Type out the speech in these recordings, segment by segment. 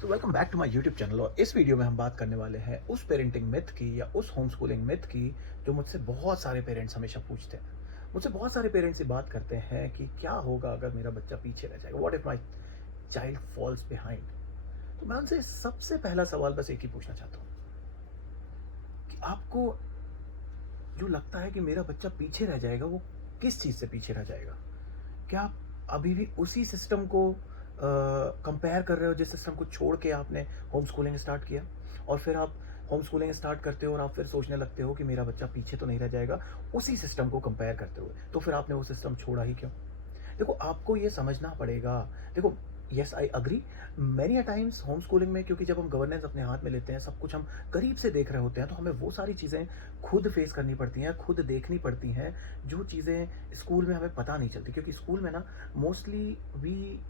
तो welcome back to my YouTube channel. और इस वीडियो में हम बात करने वाले हैं उस पेरेंटिंग मिथ की या उस होम स्कूलिंग मिथ की जो मुझसे बहुत सारे पेरेंट्स हमेशा पूछते हैं। मुझसे बहुत सारे पेरेंट्स ये बात करते हैं कि क्या होगा अगर मेरा बच्चा पीछे रह जाएगा, what if my child falls behind. तो मैं उनसे सबसे पहला सवाल बस एक ही पूछना चाहता हूँ कि आपको जो लगता है कि मेरा बच्चा पीछे रह जाएगा, वो किस चीज़ से पीछे रह जाएगा? क्या आप अभी भी उसी सिस्टम को कंपेयर कर रहे हो जिस सिस्टम को छोड़ के आपने होम स्कूलिंग स्टार्ट किया? और फिर आप होम स्कूलिंग स्टार्ट करते हो और आप फिर सोचने लगते हो कि मेरा बच्चा पीछे तो नहीं रह जाएगा, उसी सिस्टम को कंपेयर करते हुए। तो फिर आपने वो सिस्टम छोड़ा ही क्यों? देखो, आपको ये समझना पड़ेगा। देखो, yes I agree, many a times home schooling में, क्योंकि जब हम गवर्नेंस अपने हाथ में लेते हैं, सब कुछ हम करीब से देख रहे होते हैं, तो हमें वो सारी चीज़ें खुद फेस करनी पड़ती हैं, खुद देखनी पड़ती हैं, जो चीज़ें स्कूल में हमें पता नहीं चलती। क्योंकि स्कूल में ना mostly we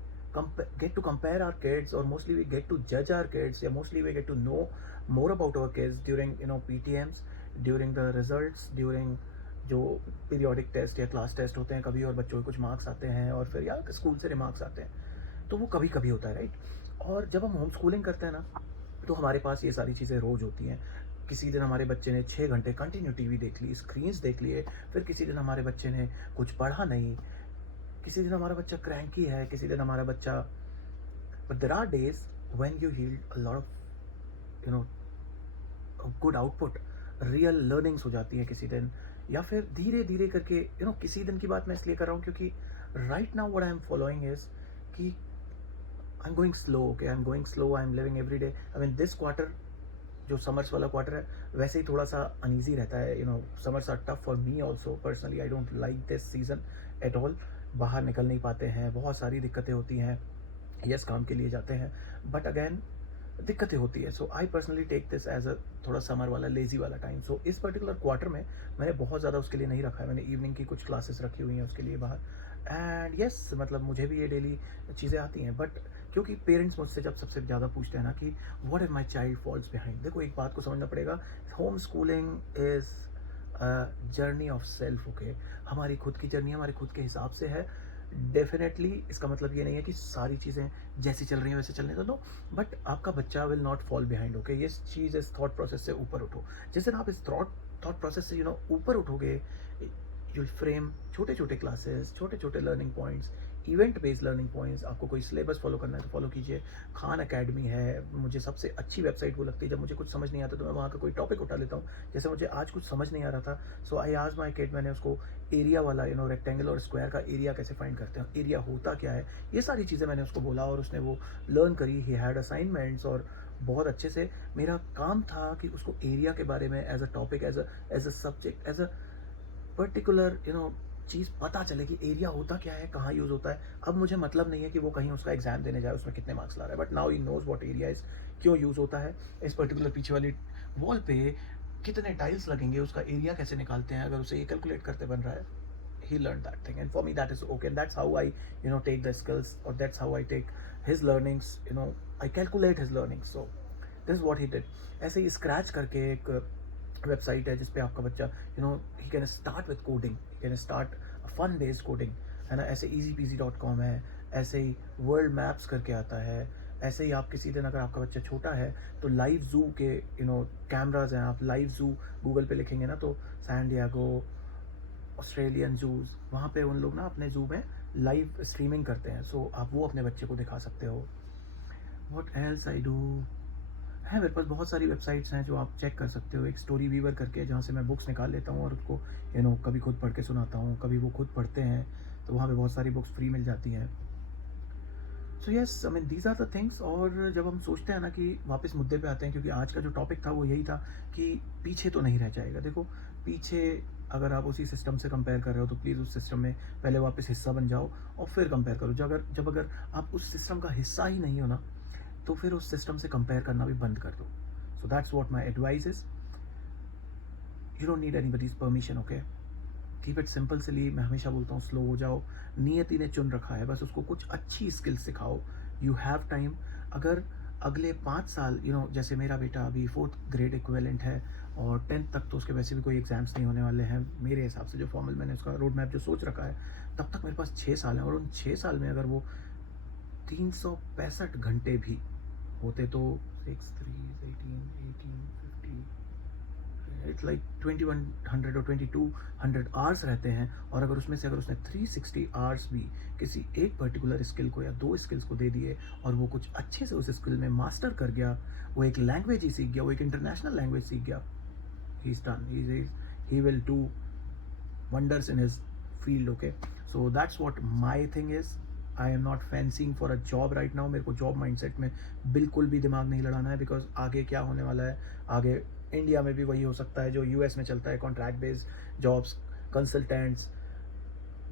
get to compare our kids, or mostly we get to judge our kids, या mostly we get to know more about our kids during PTMs, during the results, during जो periodic test या class test होते हैं कभी, और बच्चों के कुछ मार्क्स आते हैं, और फिर या स्कूल से रिमार्क्स आते हैं, तो वो कभी कभी होता है, राइट। और जब हम होम स्कूलिंग करते हैं ना, तो हमारे पास ये सारी चीज़ें रोज़ होती हैं। किसी दिन हमारे बच्चे ने 6 घंटे कंटिन्यू टीवी देख ली, स्क्रीन्स देख लिए, फिर किसी दिन हमारे बच्चे ने कुछ पढ़ा नहीं, किसी दिन हमारा बच्चा क्रैंकी है, किसी दिन हमारा बच्चा, but there are days when you yield a lot of you know good output, real learnings हो जाती हैं किसी दिन, या फिर धीरे धीरे करके किसी दिन की बात मैं इसलिए कर रहा हूँ क्योंकि right now what I am following is कि I am going slow, okay, I am going slow, I am living every day. I mean this quarter, जो समर्स वाला क्वार्टर है, वैसे ही थोड़ा सा अनईजी रहता है। Summers are tough for me also personally, I don't like this season at all. बाहर निकल नहीं पाते हैं, बहुत सारी दिक्कतें होती हैं। यस, काम के लिए जाते हैं, बट अगेन दिक्कतें होती है। So I personally take this as a थोड़ा समर वाला लेजी वाला टाइम। सो इस पर्टिकुलर क्वार्टर में मैंने बहुत ज़्यादा उसके लिए नहीं रखा है। मैंने इवनिंग की कुछ क्लासेस रखी हुई हैं उसके लिए बाहर। एंड यस, मतलब मुझे भी ये डेली चीज़ें आती हैं, बट क्योंकि पेरेंट्स मुझसे जब सबसे ज़्यादा पूछते हैं ना कि what if my child falls behind, देखो एक बात को समझना पड़ेगा। Home schooling is journey of self, okay. हमारी खुद की जर्नी हमारे खुद के हिसाब से है। डेफिनेटली इसका मतलब ये नहीं है कि सारी चीज़ें जैसी चल रही हैं वैसे चलने दो, बट आपका बच्चा will not fall behind, okay. ये चीज़ इस थॉट प्रोसेस से ऊपर उठो। जिस दिन आप इस थॉट प्रोसेस से ऊपर उठोगे, यूल फ्रेम छोटे छोटे क्लासेस, छोटे छोटे learning points, event based learning points. आपको कोई सिलेबस फॉलो करना है तो फॉलो कीजिए। खान अकेडमी है, मुझे सबसे अच्छी वेबसाइट वो लगती है। जब मुझे कुछ समझ नहीं आता तो मैं वहाँ का कोई टॉपिक उठा लेता हूँ। जैसे मुझे आज कुछ समझ नहीं आ रहा था, सो आई आज माई किड, मैंने उसको एरिया वाला, रेक्टेंगल और स्क्वायर का एरिया कैसे फाइंड करते हैं, एरिया होता क्या है, ये सारी चीज़ें मैंने उसको बोला, और उसने वो लर्न करी। ही हैड असाइनमेंट्स, और बहुत अच्छे से मेरा काम था कि उसको एरिया के बारे में as a topic, as a subject, as a particular चीज़ पता चले कि एरिया होता क्या है, कहाँ यूज़ होता है। अब मुझे मतलब नहीं है कि वो कहीं उसका एग्जाम देने जाए, उसमें कितने मार्क्स ला रहा है, but now he knows what area is, क्यों यूज़ होता है। इस पर्टिकुलर पीछे वाली वॉल पे कितने टाइल्स लगेंगे, उसका एरिया कैसे निकालते हैं, अगर उसे ये कैलकुलेट करते बन रहा है। He learned that thing, and for me that is okay, and that's how I take the skills, or that's how I take his learnings. I calculate his learnings. So this is what he did. ऐसे ही scratch करके एक website है जिसपे आपका बच्चा he can start with coding, he can start fun based coding, है ना। ऐसे easypeasy.com है, ऐसे ही वर्ल्ड मैप्स करके आता है। ऐसे ही आप किसी दिन, अगर आपका बच्चा छोटा है, तो लाइव जू के कैमराज हैं। आप लाइव जू गूगल पे लिखेंगे ना, तो सैन डियागो, ऑस्ट्रेलियन जूज, वहाँ पे उन लोग ना अपने जू में लाइव स्ट्रीमिंग करते हैं। सो आप वो अपने बच्चे को दिखा सकते हो। व्हाट एल्स आई डू है, मेरे पास बहुत सारी वेबसाइट्स हैं जो आप चेक कर सकते हो। एक स्टोरी वीवर करके है, जहाँ से मैं बुक्स निकाल लेता हूँ और उसको कभी खुद पढ़ के सुनाता हूँ, कभी वो खुद पढ़ते हैं, तो वहाँ पे बहुत सारी बुक्स फ्री मिल जाती हैं। So yes, I mean these are the things. और जब हम सोचते हैं ना कि वापस मुद्दे पे आते हैं, क्योंकि आज का जो टॉपिक था वो यही था कि पीछे तो नहीं रह जाएगा। देखो, पीछे अगर आप उसी सिस्टम से कंपेयर कर रहे हो, तो प्लीज़ उस सिस्टम में पहले वापस हिस्सा बन जाओ और फिर कंपेयर करो। जब अगर आप उस सिस्टम का हिस्सा ही नहीं हो ना, तो फिर उस सिस्टम से कंपेयर करना भी बंद कर दो। So that's what my advice is. You don't need anybody's permission, okay. Keep it simple silly. मैं हमेशा बोलता हूँ स्लो हो जाओ। नियति ने चुन रखा है, बस उसको कुछ अच्छी स्किल्स सिखाओ। You have time. अगर अगले 5 साल, जैसे मेरा बेटा अभी 4th ग्रेड इक्विवेलेंट है, और 10th तक तो उसके वैसे भी कोई एग्जाम्स नहीं होने वाले हैं मेरे हिसाब से, जो फॉर्मल मैंने उसका रोड मैप जो सोच रखा है, तब तक मेरे पास 6 साल हैं। और उन 6 साल में अगर वो 365 घंटे भी होते तो 6 3 18 50, इट्स लाइक 2100 और 2200 आवर्स रहते हैं। और अगर उसमें से अगर उसने 360 आवर्स भी किसी एक पर्टिकुलर स्किल को या दो स्किल्स को दे दिए और वो कुछ अच्छे से उस स्किल में मास्टर कर गया, वो एक लैंग्वेज ही सीख गया, वो एक इंटरनेशनल लैंग्वेज सीख गया, he is done, he will do wonders in his field. Okay, so that's what my thing is. I am not fancying for a job right now. मेरे को जॉब माइंडसेट में बिल्कुल भी दिमाग नहीं लड़ाना है, बिकॉज आगे क्या होने वाला है, आगे इंडिया में भी वही हो सकता है जो यूएस में चलता है, कॉन्ट्रैक्ट बेस्ड जॉब्स, कंसल्टेंट्स,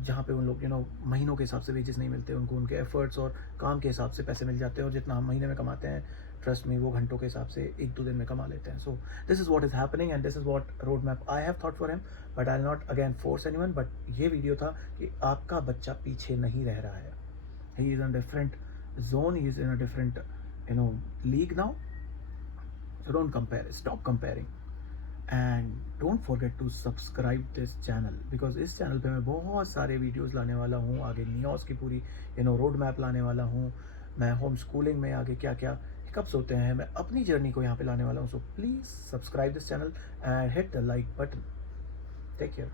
जहाँ पे उन लोग महीनों के हिसाब से वेजेस नहीं मिलते उनको, उनके एफर्ट्स और काम के हिसाब से पैसे मिल जाते हैं, और जितना हम महीने में कमाते हैं, ट्रस्ट में, वो घंटों के हिसाब से एक दो दिन में कमा लेते हैं. So this is what is happening and this is what road map I have thought for him. But I not again force anyone. But ये वीडियो था कि आपका बच्चा पीछे नहीं रह रहा है. He is in different zone, he is in a different league now. So don't compare, stop comparing. And don't forget to subscribe this channel, because इस चैनल पे मैं बहुत सारे वीडियोस लाने वाला हूँ. आगे नियोस की पूरी रोड मैप लाने वाला हूँ. मैं होम स्कूलिंग में आगे क्या क्या हिकअप्स होते हैं, मैं अपनी जर्नी को यहाँ पे लाने वाला हूँ. So please subscribe this channel and hit the like button. Take care.